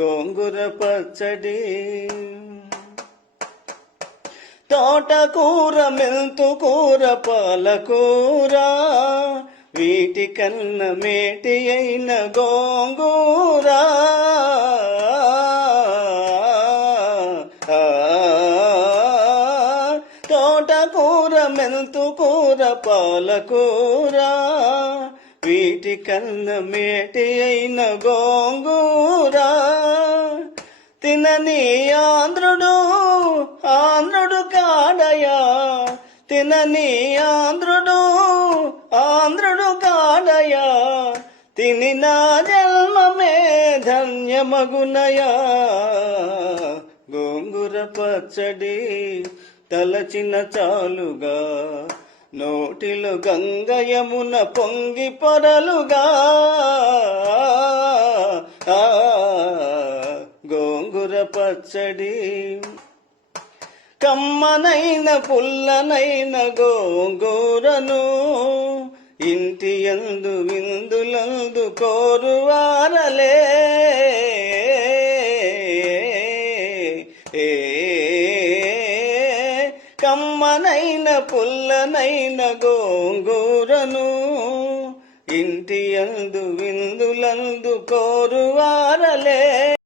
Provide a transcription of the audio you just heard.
గోంగూర పచ్చడి. తోటకూర మెంతుకూర పాలకూర. వీటికన్న మేటి అయిన గోంగూర. ఆ, తోటకూర మెంతుకూర పాలకూర. వీటికన్న మేటి అయిన గోంగూర. తినని ఆంధ్రుడు ఆంధ్రుడు కాడయా? తినని ఆంధ్రుడు ఆంధ్రుడు కాడయా? తిని నా జన్మమే ధన్యమగునయా? గోంగూర పచ్చడి తలచిన చాలుగా నోటిలో గంగయమున పొంగి పొరలుగా. గోంగుర పచ్చడి. కమ్మనైన పుల్లనైన గోంగూరను ఇంటి ఎందు విందులందు కోరువారలే. కమ్మనైన పుల్లనైన గోంగూరను ఇంటి ఎందు విందులందు కోరువారలే.